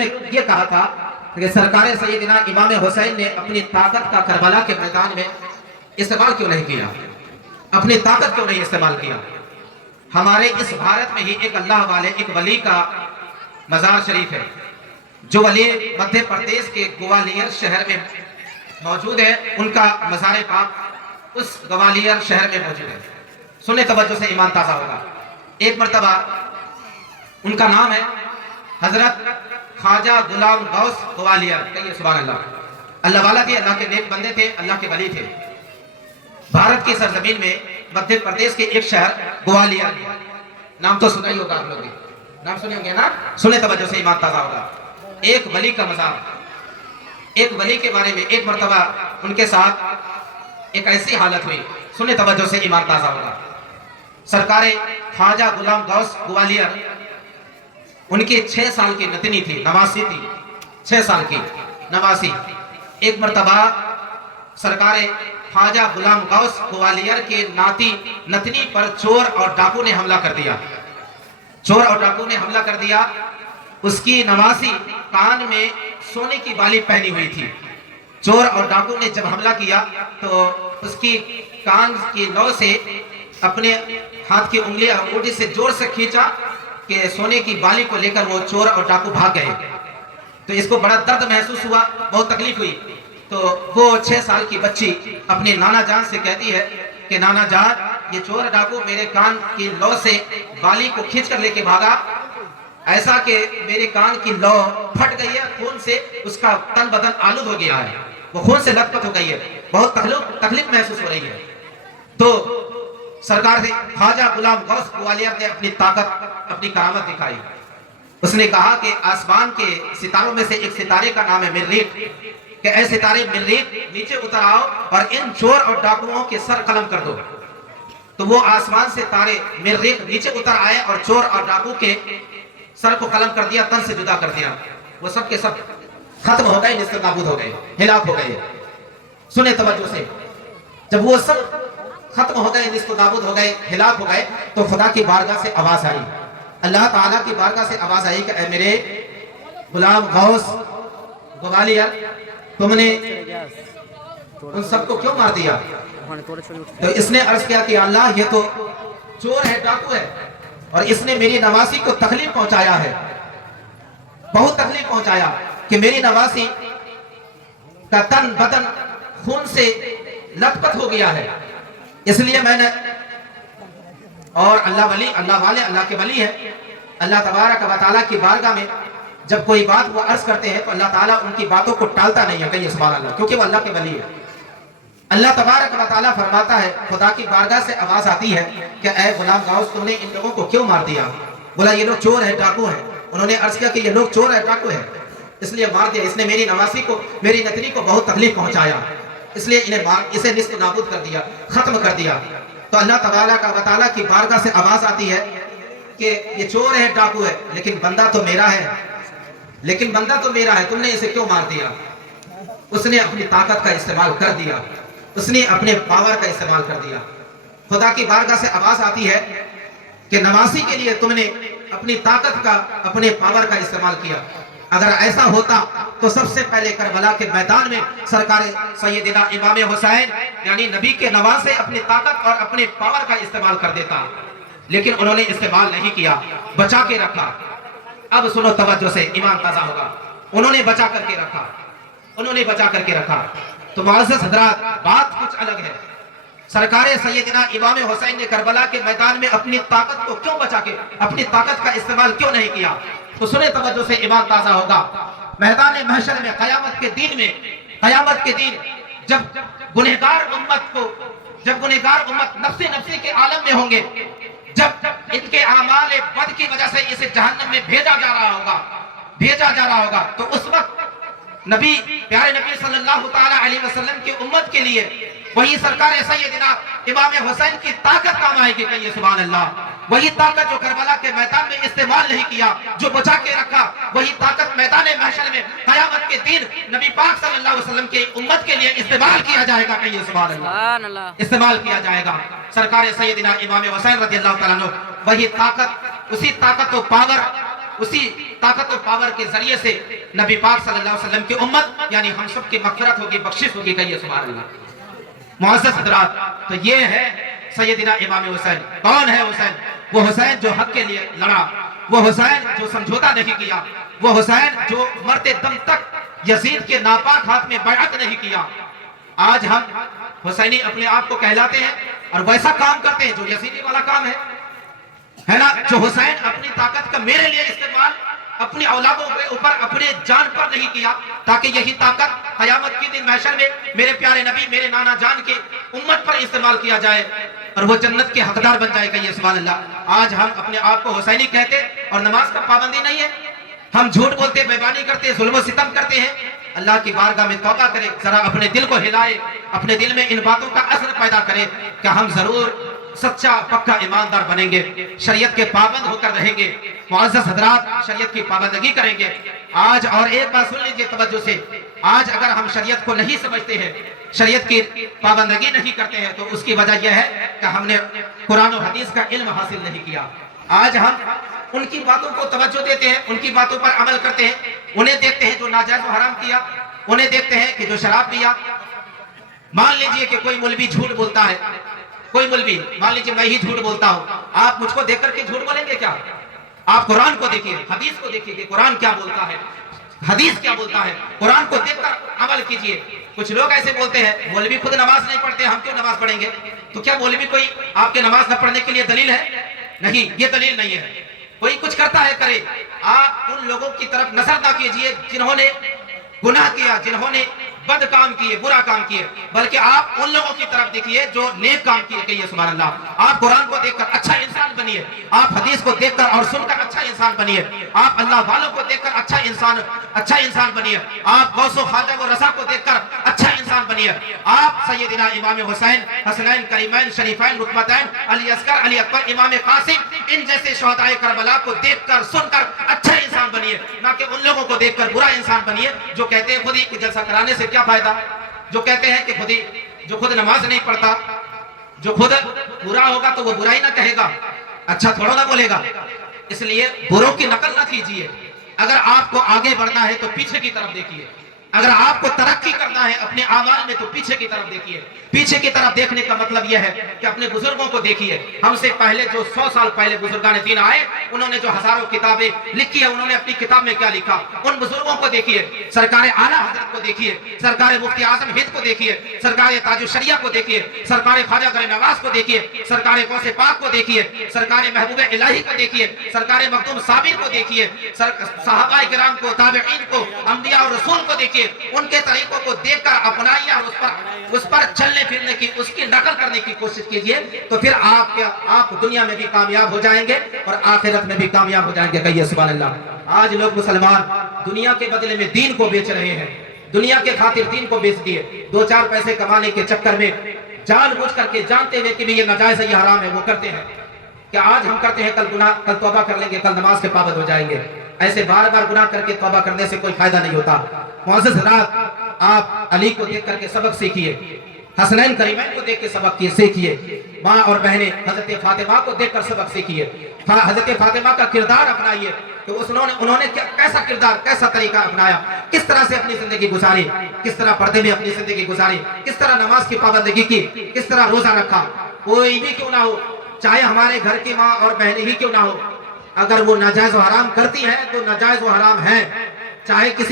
میں یہ کہا تھا کہ سرکار سیدنا امام حسین نے اپنی طاقت کا کربلا کے میدان میں استعمال کیوں نہیں کیا، اپنی طاقت کیوں نہیں استعمال کیا؟ ہمارے اس بھارت میں ہی ایک اللہ والے ایک ولی کا مزار شریف ہے، جو ولی مدھیہ پردیش کے گوالیر شہر میں موجود ہے۔ ان کا مزار پاک اس گوالیر شہر میں موجود ہے۔ سنیں توجہ سے، ایمان تازہ ہوگا۔ ایک مرتبہ ان کا نام ہے حضرت خواجہ غلام غوث گوالیر، کہیے سبحان اللہ۔ اللہ والا تھے، اللہ کے نیک بندے تھے، اللہ کے ولی تھے۔ بھارت کی سرزمین میں مدھیہ پردیش کے ایک شہر گوالیر، نام تو سنا ہی ہوگا آپ لوگ، نام سنے ہوں گے نا؟ سنیں توجہ سے، ایمان تازہ ہوگا۔ ایک ولی کا مزار، ایک ولی کے بارے میں ایک مرتبہ ان کے ساتھ ایک ایسی حالت ہوئی، سنیں توجہ سے، ایمان تازہ ہوگا۔ سرکار خواجہ غلام غوث گوالیر، ان کی 6 سال کی نتنی تھی، نواسی تھی، 6 سال کی نواسی۔ ایک مرتبہ سرکار خواجہ غلام غوث گوالیر کے ناتی نتنی پر چور اور ڈاکو نے حملہ کر دیا، چور اور ڈاکو نے حملہ کر دیا۔ اس کی نواسی کان میں سونے کی بالی پہنی ہوئی تھی۔ چور اور ڈاکو نے جب حملہ کیا تو اس کی کان کی لو سے اپنے ہاتھ کی انگلی اور انگوٹھی سے زور سے کھینچا کہ سونے کی بالی کو لے کر وہ چور اور ڈاکو بھاگ گئے۔ تو اس کو بڑا درد محسوس ہوا، بہت تکلیف ہوئی۔ تو وہ 6 سال کی بچی اپنے نانا جان سے کہتی ہے کہ نانا جان، یہ چور ڈاکو میرے کان کی لو سے بالی کو کھینچ کر لے کے بھاگا، ایسا کہ میرے کان کی لو پھٹ گئی ہے، خون سے اس کا تن بدن آلود ہو گیا ہے، وہ خون سے لت پت ہو گئی ہے، بہت تکلیف محسوس ہو رہی ہے۔ تو سرکار نے خواجہ غلام غوث گوالیر نے اپنی طاقت، اپنی کرامت دکھائی۔ اس نے کہا کہ آسمان کے ستاروں میں سے ایک ستارے کا نام ہے مریخ، کہ اے ستارے مریخ نیچے اتر آؤ اور ان چور اور ڈاکوؤں کے سر قلم کر دو۔ تو وہ آسمان سے تارے مریخ نیچے اتر آئے اور چور اور ڈاکو کے سر کو قلم کر دیا، تن سے جدا کر دیا۔ وہ سب کے سب ختم ہو گئے، نست نابود ہو گئے، ہلاک ہو گئے۔ سنیں توجہ سے، جب وہ سب ختم ہو گئے، نست نابود ہو گئے، ہلاک ہو گئے، تو خدا کی بارگاہ سے آواز آئی، اللہ تعالیٰ کی بارگاہ سے آواز آئی کہ اے میرے غلام غوث گوالیر، تم نے ان سب کو کیوں مار دیا؟ تو اس نے عرض کیا کہ اللہ، یہ تو چور ہے، ڈاکو ہے، اور اس نے میری نواسی کو تکلیف پہنچایا ہے، بہت تکلیف پہنچایا کہ میری نواسی کا تن بدن خون سے لت پت ہو گیا ہے، اس لیے میں نے، اور اللہ ولی، اللہ والے اللہ کے ولی ہے، اللہ تبارک و تعالیٰ کی بارگاہ میں جب کوئی بات وہ عرض کرتے ہیں تو اللہ تعالیٰ ان کی باتوں کو ٹالتا نہیں ہے، کہیے سبحان اللہ، کیونکہ وہ اللہ کے ولی ہے۔ اللہ تبارک و تعالیٰ فرماتا ہے، خدا کی بارگاہ سے آواز آتی ہے کہ اے غلام غوث، تم نے ان لوگوں کو کیوں مار دیا؟ بولا یہ لوگ چور ہے، ڈاکو ہے۔ انہوں نے عرض کیا کہ یہ لوگ چور ہے، ڈاکو ہے، اس لیے مار دیا، اس نے میری نواسی کو، میری نتنی کو بہت تکلیف پہنچایا، اس لیے اسے نست نابود کر دیا، ختم کر دیا۔ تو اللہ تبارک و تعالیٰ کی بارگاہ سے آواز آتی ہے کہ یہ چور ہے، ڈاکو ہے، لیکن بندہ تو میرا ہے، لیکن بندہ تو میرا ہے، تم نے اسے کیوں مار دیا؟ اس نے اپنی طاقت کا استعمال کر دیا، اس نے اپنے پاور کا استعمال کر دیا۔ خدا کی بارگاہ سے آواز آتی ہے کہ نواسی کے لیے تم نے اپنی طاقت کا، اپنے پاور کا استعمال کیا۔ اگر ایسا ہوتا تو سب سے پہلے کربلا کے میدان میں سرکار سیدنا امام حسین یعنی نبی کے نواسے اپنی طاقت اور اپنے پاور کا استعمال کر دیتا، لیکن انہوں نے استعمال نہیں کیا، بچا کے رکھا۔ اب سنو توجہ سے، ایمان تازہ ہوگا، انہوں نے بچا کر کے رکھا، انہوں نے بچا کر کے رکھا۔ تو معزز حضرات، بات کچھ الگ ہے۔ سرکار سیدنا امام حسین نے کربلا کے میدان میں اپنی طاقت کو کیوں بچا کے، اپنی طاقت کا استعمال کیوں نہیں کیا؟ تو سنیں توجہ سے، ایمان تازہ ہوگا۔ میدان محشر میں، قیامت کے دن میں، قیامت کے دن جب گنہگار امت نفسی نفسی کے عالم میں ہوں گے، جب ان کے اعمال بد کی وجہ سے اسے جہنم میں بھیجا جا رہا ہوگا، تو اس وقت نبی، پیارے نبی صلی اللہ تعالی علیہ وسلم کی امت کے لیے وہی سرکار سیدنا امام حسین کی طاقت کام آئے گی، کہیے سبحان اللہ۔ وہی طاقت جو کربلا کے میدان میں استعمال نہیں کیا، جو بچا کے رکھا، وہی طاقت میدان محشر میں قیامت کے دن نبی پاک صلی اللہ علیہ وسلم کی امت کے لیے استعمال کیا جائے گا، کہیے سبحان اللہ، استعمال کیا جائے گا۔ سرکار سیدنا امام حسین رضی اللہ تعالیٰ عنہ وہی طاقت، اسی طاقت و پاور، उसी ताकत और पावर के जरिए से नबी पाक सल्लल्लाहु अलैहि वसल्लम की उम्मत यानी हम सब की मग़फ़िरत होगी, बख्शिश होगी। कहिए सुभान अल्लाह। मुअज़्ज़ज़ हज़रात, तो ये है सैयदना इमाम हुसैन। कौन है हुसैन? वो हुसैन जो हक के लिए लड़ा, वो हुसैन जो समझौता नहीं किया, वो हुसैन जो मरते दम तक यजीद के नापाक हाथ में बैअत नहीं किया। आज हम हुसैनी अपने आप को कहलाते हैं और वैसा काम करते हैं जो यजीदी वाला काम है ना। जो हुसैन अपनी ताकत का मेरे लिए इस्तेमाल अपनी औलादों के ऊपर, अपने जान पर नहीं किया, ताकि यही ताकत क़यामत के दिन महशर में मेरे प्यारे नबी, मेरे नाना जान के उम्मत पर इस्तेमाल किया जाए और वो जन्नत के हकदार बन जाए। कहिए सुभान अल्लाह। आज हम अपने आप को हुसैनी कहते और नमाज का पाबंदी नहीं है, हम झूठ बोलते, बेईमानी करते, जुल्म सितम करते हैं। अल्लाह की बारगाह में तौबा करें, जरा अपने दिल को हिलाए, अपने दिल में इन बातों का असर पैदा करें कि हम जरूर सच्चा पक्का ईमानदार बनेंगे, शरीयत के पाबंद होकर रहेंगे। मुअज़्ज़ज़ हज़रात, शरीयत की पाबंदगी करेंगे। आज और एक बात सुन लीजिए तवज्जो से, आज अगर हम शरीयत को नहीं समझते हैं, शरीयत की पाबंदगी नहीं करते हैं, तो उसकी वजह यह है कि हमने कुरान और हदीस का इल्म हासिल नहीं किया। आज हम उनकी बातों को तवज्जो देते हैं, उनकी बातों पर अमल करते हैं, उन्हें देखते हैं जो नाजायज और हराम किया, उन्हें देखते हैं कि जो शराब पिया। मान लीजिए कि कोई मौलवी झूठ बोलता है, कोई मौलवी, मान लीजिए मैं ही झूठ बोलता हूं, आप मुझको देख करके झूठ बोलेंगे क्या? आप कुरान को देखिए, हदीस को देखिए कि कुरान क्या बोलता है, हदीस क्या बोलता है, कुरान को देखकर अमल कीजिए। कुछ लोग ऐसे बोलते हैं मौलवी खुद नमाज नहीं पढ़ते, हम क्यों नमाज पढ़ेंगे? तो क्या मौलवी कोई आपके नमाज न पढ़ने के लिए दलील है? नहीं, ये दलील नहीं है। कोई कुछ करता है करे, आप उन लोगों की तरफ नजर ना कीजिए जिन्होंने गुनाह किया, जिन्होंने बद काम किए, बुरा काम किए, बल्कि आप उन लोगों की तरफ देखिए जो नेक काम किए। कहिए सुभान अल्लाह। आप कुरान को देखकर अच्छा इंसान बनिए, आप हदीस को देखकर और सुनकर अच्छा इंसान बनिए, आप अल्लाह वालों को देखकर अच्छा इंसान बनिए, आप गौसो ख्वाजा व रज़ा को देखकर अच्छा इंसान बनिए, आप सैयदना इमाम हुसैन, हसनैन, करीमैन, शरीफैन, रुतबतैन, अली असगर, अली अकबर, इमाम कासिम, इन जैसे शहदाए करबला को देखकर सुनकर अच्छा इंसान बनिए, ना कि उन लोगों को देखकर बुरा इंसान बनिए जो कहते हैं खुद ही जलसा कराने से क्या फायदा, जो कहते हैं कि खुद ही, जो खुद नमाज नहीं पढ़ता, जो खुद बुरा होगा तो वो बुराई ना कहेगा, अच्छा थोड़ा ना बोलेगा। इसलिए बुरों की नकल ना कीजिए। अगर आपको आगे बढ़ना है तो पीछे की तरफ देखिए, अगर आपको तरक्की करना है अपने आमाल में तो पीछे की तरफ देखिए। पीछे की तरफ देखने का मतलब यह है कि अपने बुजुर्गों को देखिए। हमसे पहले जो 100 साल पहले बुजुर्गान दीन आए, उन्होंने जो हजारों किताबें लिखी है, उन्होंने अपनी किताब में क्या लिखा, उन बुजुर्गों को देखिए। सरकार आला हजरत को देखिए, सरकार मुफ्ती आजम हिंद को देखिए, सरकार ताजुल शरिया को देखिए, सरकार ख्वाजा गरीब नवाज को देखिए, सरकार गौसे पाक को देखिए, सरकार महबूब इलाही को देखिए, सरकार मखदूम साबिर को देखिए, सहाबाए किराम को, ताबईन को, अंबिया और रसूल को देखिए। उनके तरीकों को देखकर अपनाइए और उस पर चलने फिरने की, उसकी नकल करने की कोशिश कीजिए, तो फिर आप दुनिया में भी कामयाब हो जाएंगे और आखिरत में भी कामयाब हो जाएंगे। कहिए सुभान अल्लाह। आज लोग मुसलमान दुनिया के बदले में दीन को बेच रहे हैं, दुनिया के खातिर दीन को बेच दिए। 2-4 पैसे कमाने के चक्कर में जानबूझ करके, जानते हुए कि भी ये नाजायज है, ये हराम है, वो करते हैं। क्या आज हम करते हैं, कल गुनाह, कल तौबा कर लेंगे, कल नमाज के पाबंद हो जाएंगे। ऐसे बार बार गुनाह करके तौबा करने से कोई फायदा नहीं होता। मुअज़्ज़ज़ हज़रात, आप अली को देख करके सबक सीखिए, हसनैन करीमैन को देख के सबक सीखिए, माँ और बहनें हजरत फातिमा को देखकर सबक सीखिए, हजरत फातिमा का किरदार अपनाइए कि उन्होंने कैसा किरदार, कैसा तरीका अपनाया, किस तरह से अपनी जिंदगी गुजारी, किस तरह पर्दे में अपनी जिंदगी गुजारी, किस तरह नमाज की पाबंदगी की, किस तरह रोजा रखा। कोई भी क्यों ना हो, चाहे हमारे घर की माँ और बहनें ही क्यों ना हो, अगर वो नाजायज व हराम करती है तो नाजायज व हराम है, चाहे किसी